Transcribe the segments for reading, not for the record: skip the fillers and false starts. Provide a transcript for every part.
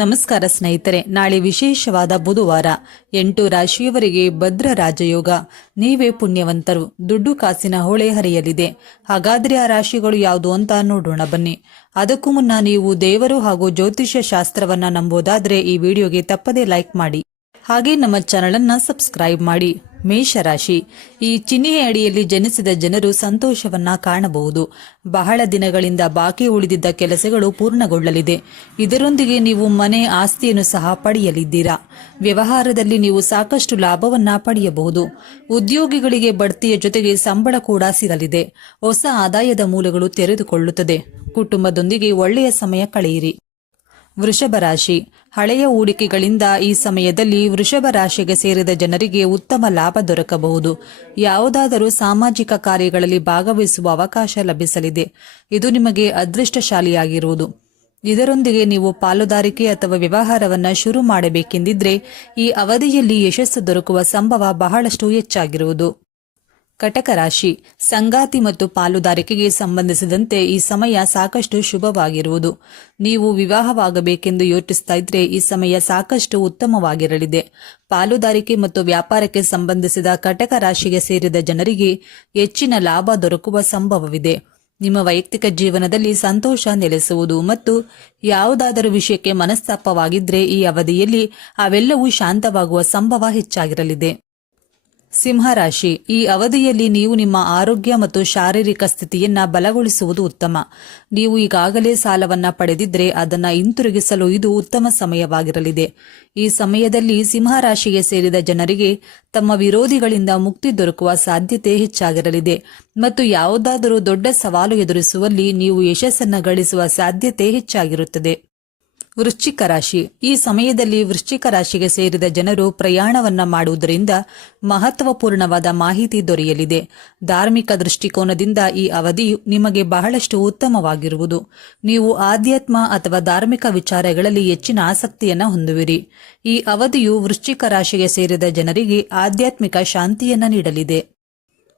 ನಮಸ್ಕಾರ ಸ್ನೇಹಿತರೆ, ನಾಳೆ ವಿಶೇಷವಾದ ಬುಧವಾರ 8 ರಾಶಿಯವರಿಗೆ ಭದ್ರ ರಾಜಯೋಗ. ನೀವೇ ಪುಣ್ಯವಂತರು. ದುಡ್ಡು ಕಾಸಿನ ಹೊಳೆ ಹರಿಯಲಿದೆ. ಹಾಗಾದ್ರೆ ಆ ರಾಶಿಗಳು ಯಾವುದು ಅಂತ ನೋಡೋಣ ಬನ್ನಿ. ಅದಕ್ಕೂ ಮುನ್ನ ನೀವು ದೇವರು ಹಾಗೂ ಜ್ಯೋತಿಷ್ಯ ಶಾಸ್ತ್ರವನ್ನ ನಂಬೋದಾದ್ರೆ ಈ ವಿಡಿಯೋಗೆ ತಪ್ಪದೇ ಲೈಕ್ ಮಾಡಿ, ಹಾಗೆ ನಮ್ಮ ಚಾನೆಲ್ ಅನ್ನ ಸಬ್ಸ್ಕ್ರೈಬ್ ಮಾಡಿ. ಮೇಷರಾಶಿ. ಈ ಚಿಹ್ನೆಯ ಅಡಿಯಲ್ಲಿ ಜನಿಸಿದ ಜನರು ಸಂತೋಷವನ್ನ ಕಾಣಬಹುದು. ಬಹಳ ದಿನಗಳಿಂದ ಬಾಕಿ ಉಳಿದಿದ್ದ ಕೆಲಸಗಳು ಪೂರ್ಣಗೊಳ್ಳಲಿದೆ. ಇದರೊಂದಿಗೆ ನೀವು ಮನೆ ಆಸ್ತಿಯನ್ನು ಸಹ ಪಡೆಯಲಿದ್ದೀರಾ. ವ್ಯವಹಾರದಲ್ಲಿ ನೀವು ಸಾಕಷ್ಟು ಲಾಭವನ್ನ ಪಡೆಯಬಹುದು. ಉದ್ಯೋಗಿಗಳಿಗೆ ಬಡ್ತಿಯ ಜೊತೆಗೆ ಸಂಬಳ ಕೂಡ ಸಿಗಲಿದೆ. ಹೊಸ ಆದಾಯದ ಮೂಲಗಳು ತೆರೆದುಕೊಳ್ಳುತ್ತದೆ. ಕುಟುಂಬದೊಂದಿಗೆ ಒಳ್ಳೆಯ ಸಮಯ ಕಳೆಯಿರಿ. ವೃಷಭ ರಾಶಿ. ಹಳೆಯ ಹೂಡಿಕೆಗಳಿಂದ ಈ ಸಮಯದಲ್ಲಿ ವೃಷಭ ರಾಶಿಗೆ ಸೇರಿದ ಜನರಿಗೆ ಉತ್ತಮ ಲಾಭ ದೊರಕಬಹುದು. ಯಾವುದಾದರೂ ಸಾಮಾಜಿಕ ಕಾರ್ಯಗಳಲ್ಲಿ ಭಾಗವಹಿಸುವ ಅವಕಾಶ ಲಭಿಸಲಿದೆ. ಇದು ನಿಮಗೆ ಅದೃಷ್ಟಶಾಲಿಯಾಗಿರುವುದು. ಇದರೊಂದಿಗೆ ನೀವು ಪಾಲುದಾರಿಕೆ ಅಥವಾ ವ್ಯವಹಾರವನ್ನ ಶುರು ಮಾಡಬೇಕೆಂದಿದ್ರೆ ಈ ಅವಧಿಯಲ್ಲಿ ಯಶಸ್ಸು ದೊರಕುವ ಸಂಭವ ಬಹಳಷ್ಟು ಹೆಚ್ಚಾಗಿರುವುದು. ಕಟಕ ರಾಶಿ. ಸಂಗಾತಿ ಮತ್ತು ಪಾಲುದಾರಿಕೆಗೆ ಸಂಬಂಧಿಸಿದಂತೆ ಈ ಸಮಯ ಸಾಕಷ್ಟು ಶುಭವಾಗಿರುವುದು. ನೀವು ವಿವಾಹವಾಗಬೇಕೆಂದು ಯೋಚಿಸ್ತಾ ಇದ್ರೆ ಈ ಸಮಯ ಸಾಕಷ್ಟು ಉತ್ತಮವಾಗಿರಲಿದೆ. ಪಾಲುದಾರಿಕೆ ಮತ್ತು ವ್ಯಾಪಾರಕ್ಕೆ ಸಂಬಂಧಿಸಿದ ಕಟಕ ರಾಶಿಗೆ ಸೇರಿದ ಜನರಿಗೆ ಹೆಚ್ಚಿನ ಲಾಭ ದೊರಕುವ ಸಂಭವವಿದೆ. ನಿಮ್ಮ ವೈಯಕ್ತಿಕ ಜೀವನದಲ್ಲಿ ಸಂತೋಷ ನೆಲೆಸುವುದು ಮತ್ತು ಯಾವುದಾದರೂ ವಿಷಯಕ್ಕೆ ಮನಸ್ತಾಪವಾಗಿದ್ರೆ ಈ ಅವಧಿಯಲ್ಲಿ ಅವೆಲ್ಲವೂ ಶಾಂತವಾಗುವ ಸಂಭವ ಹೆಚ್ಚಾಗಿರಲಿದೆ. ಸಿಂಹರಾಶಿ. ಈ ಅವಧಿಯಲ್ಲಿ ನೀವು ನಿಮ್ಮ ಆರೋಗ್ಯ ಮತ್ತು ಶಾರೀರಿಕ ಸ್ಥಿತಿಯನ್ನ ಬಲಗೊಳಿಸುವುದು ಉತ್ತಮ. ನೀವು ಈಗಾಗಲೇ ಸಾಲವನ್ನ ಪಡೆದಿದ್ರೆ ಅದನ್ನ ಹಿಂತಿರುಗಿಸಲು ಇದು ಉತ್ತಮ ಸಮಯವಾಗಿರಲಿದೆ. ಈ ಸಮಯದಲ್ಲಿ ಸಿಂಹರಾಶಿಗೆ ಸೇರಿದ ಜನರಿಗೆ ತಮ್ಮ ವಿರೋಧಿಗಳಿಂದ ಮುಕ್ತಿ ದೊರಕುವ ಸಾಧ್ಯತೆ ಹೆಚ್ಚಾಗಿರಲಿದೆ ಮತ್ತು ಯಾವುದಾದರೂ ದೊಡ್ಡ ಸವಾಲು ಎದುರಿಸುವಲ್ಲಿ ನೀವು ಯಶಸ್ಸನ್ನು ಗಳಿಸುವ ಸಾಧ್ಯತೆ ಹೆಚ್ಚಾಗಿರುತ್ತದೆ. ವೃಶ್ಚಿಕ ರಾಶಿ. ಈ ಸಮಯದಲ್ಲಿ ವೃಶ್ಚಿಕ ರಾಶಿಗೆ ಸೇರಿದ ಜನರು ಪ್ರಯಾಣವನ್ನ ಮಾಡುವುದರಿಂದ ಮಹತ್ವಪೂರ್ಣವಾದ ಮಾಹಿತಿ ದೊರೆಯಲಿದೆ. ಧಾರ್ಮಿಕ ದೃಷ್ಟಿಕೋನದಿಂದ ಈ ಅವಧಿಯು ನಿಮಗೆ ಬಹಳಷ್ಟು ಉತ್ತಮವಾಗಿರುವುದು. ನೀವು ಆಧ್ಯಾತ್ಮ ಅಥವಾ ಧಾರ್ಮಿಕ ವಿಚಾರಗಳಲ್ಲಿ ಹೆಚ್ಚಿನ ಆಸಕ್ತಿಯನ್ನ ಹೊಂದುವಿರಿ. ಈ ಅವಧಿಯು ವೃಶ್ಚಿಕ ರಾಶಿಗೆ ಸೇರಿದ ಜನರಿಗೆ ಆಧ್ಯಾತ್ಮಿಕ ಶಾಂತಿಯನ್ನ ನೀಡಲಿದೆ.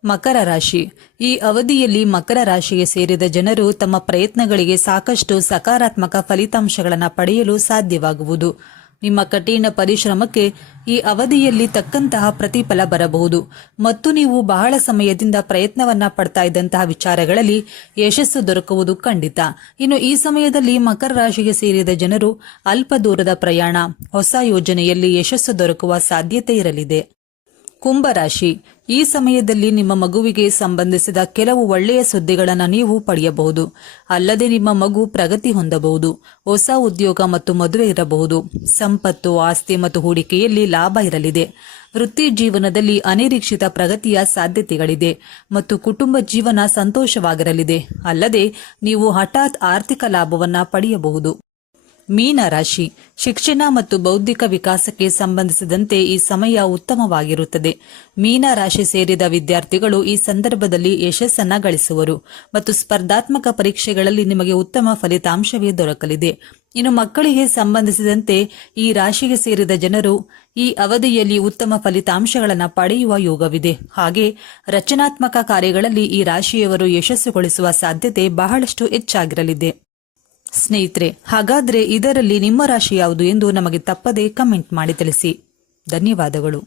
ಮಕರ ರಾಶಿ. ಈ ಅವಧಿಯಲ್ಲಿ ಮಕರ ರಾಶಿಗೆ ಸೇರಿದ ಜನರು ತಮ್ಮ ಪ್ರಯತ್ನಗಳಿಗೆ ಸಾಕಷ್ಟು ಸಕಾರಾತ್ಮಕ ಫಲಿತಾಂಶಗಳನ್ನು ಪಡೆಯಲು ಸಾಧ್ಯವಾಗುವುದು. ನಿಮ್ಮ ಕಠಿಣ ಪರಿಶ್ರಮಕ್ಕೆ ಈ ಅವಧಿಯಲ್ಲಿ ತಕ್ಕಂತಹ ಪ್ರತಿಫಲ ಬರಬಹುದು ಮತ್ತು ನೀವು ಬಹಳ ಸಮಯದಿಂದ ಪ್ರಯತ್ನವನ್ನ ಪಡ್ತಾ ಇದ್ದಂತಹ ವಿಚಾರಗಳಲ್ಲಿ ಯಶಸ್ಸು ದೊರಕುವುದು ಖಂಡಿತ. ಇನ್ನು ಈ ಸಮಯದಲ್ಲಿ ಮಕರ ರಾಶಿಗೆ ಸೇರಿದ ಜನರು ಅಲ್ಪ ದೂರದ ಪ್ರಯಾಣ, ಹೊಸ ಯೋಜನೆಯಲ್ಲಿ ಯಶಸ್ಸು ದೊರಕುವ ಸಾಧ್ಯತೆ ಇರಲಿದೆ. ಕುಂಭರಾಶಿ. ಈ ಸಮಯದಲ್ಲಿ ನಿಮ್ಮ ಮಗುವಿಗೆ ಸಂಬಂಧಿಸಿದ ಕೆಲವು ಒಳ್ಳೆಯ ಸುದ್ದಿಗಳನ್ನು ನೀವು ಪಡೆಯಬಹುದು. ಅಲ್ಲದೆ ನಿಮ್ಮ ಮಗು ಪ್ರಗತಿ ಹೊಂದಬಹುದು. ಹೊಸ ಉದ್ಯೋಗ ಮತ್ತು ಮದುವೆ ಇರಬಹುದು. ಸಂಪತ್ತು, ಆಸ್ತಿ ಮತ್ತು ಹೂಡಿಕೆಯಲ್ಲಿ ಲಾಭ ಇರಲಿದೆ. ವೃತ್ತಿ ಜೀವನದಲ್ಲಿ ಅನಿರೀಕ್ಷಿತ ಪ್ರಗತಿಯ ಸಾಧ್ಯತೆಗಳಿದೆ ಮತ್ತು ಕುಟುಂಬ ಜೀವನ ಸಂತೋಷವಾಗಿರಲಿದೆ. ಅಲ್ಲದೆ ನೀವು ಹಠಾತ್ ಆರ್ಥಿಕ ಲಾಭವನ್ನ ಪಡೆಯಬಹುದು. ಮೀನರಾಶಿ. ಶಿಕ್ಷಣ ಮತ್ತು ಬೌದ್ಧಿಕ ವಿಕಾಸಕ್ಕೆ ಸಂಬಂಧಿಸಿದಂತೆ ಈ ಸಮಯ ಉತ್ತಮವಾಗಿರುತ್ತದೆ. ಮೀನರಾಶಿ ಸೇರಿದ ವಿದ್ಯಾರ್ಥಿಗಳು ಈ ಸಂದರ್ಭದಲ್ಲಿ ಯಶಸ್ಸನ್ನ ಗಳಿಸುವರು ಮತ್ತು ಸ್ಪರ್ಧಾತ್ಮಕ ಪರೀಕ್ಷೆಗಳಲ್ಲಿ ನಿಮಗೆ ಉತ್ತಮ ಫಲಿತಾಂಶವೇ ದೊರಕಲಿದೆ. ಇನ್ನು ಮಕ್ಕಳಿಗೆ ಸಂಬಂಧಿಸಿದಂತೆ ಈ ರಾಶಿಗೆ ಸೇರಿದ ಜನರು ಈ ಅವಧಿಯಲ್ಲಿ ಉತ್ತಮ ಫಲಿತಾಂಶಗಳನ್ನು ಪಡೆಯುವ ಯೋಗವಿದೆ. ಹಾಗೆ ರಚನಾತ್ಮಕ ಕಾರ್ಯಗಳಲ್ಲಿ ಈ ರಾಶಿಯವರು ಯಶಸ್ಸುಗೊಳಿಸುವ ಸಾಧ್ಯತೆ ಬಹಳಷ್ಟು ಹೆಚ್ಚಾಗಿರಲಿದೆ. ಸ್ನೇಹಿತರೆ, ಹಾಗಾದ್ರೆ ಇದರಲ್ಲಿ ನಿಮ್ಮ ರಾಶಿ ಯಾವುದು ಎಂದು ನಮಗೆ ತಪ್ಪದೇ ಕಮೆಂಟ್ ಮಾಡಿ ತಿಳಿಸಿ. ಧನ್ಯವಾದಗಳು.